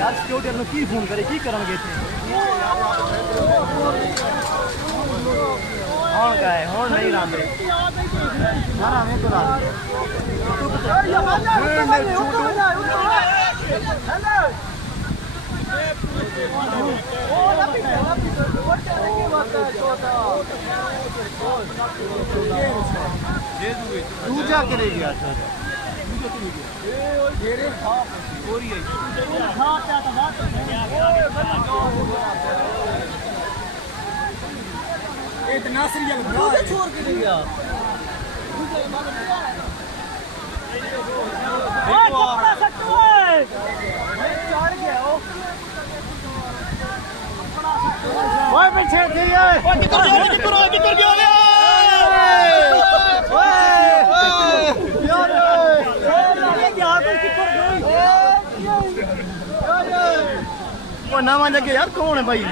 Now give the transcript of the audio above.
यार सिक्योरिटी ਨੂੰ ਕੀ ਫੋਨ ਕਰੇ ਕੀ ਕਰਨਗੇ ਇੱਥੇ ਹੁਣ ਗਏ ਹੁਣ ਨਹੀਂ ਰਾਂਦੇ ਨਾ ਨਾ ਮੈਂ ਕਰਾ दूजा करे गया था इतना छोड़ के गया पीछे ना मान जाके यार कौन है भाई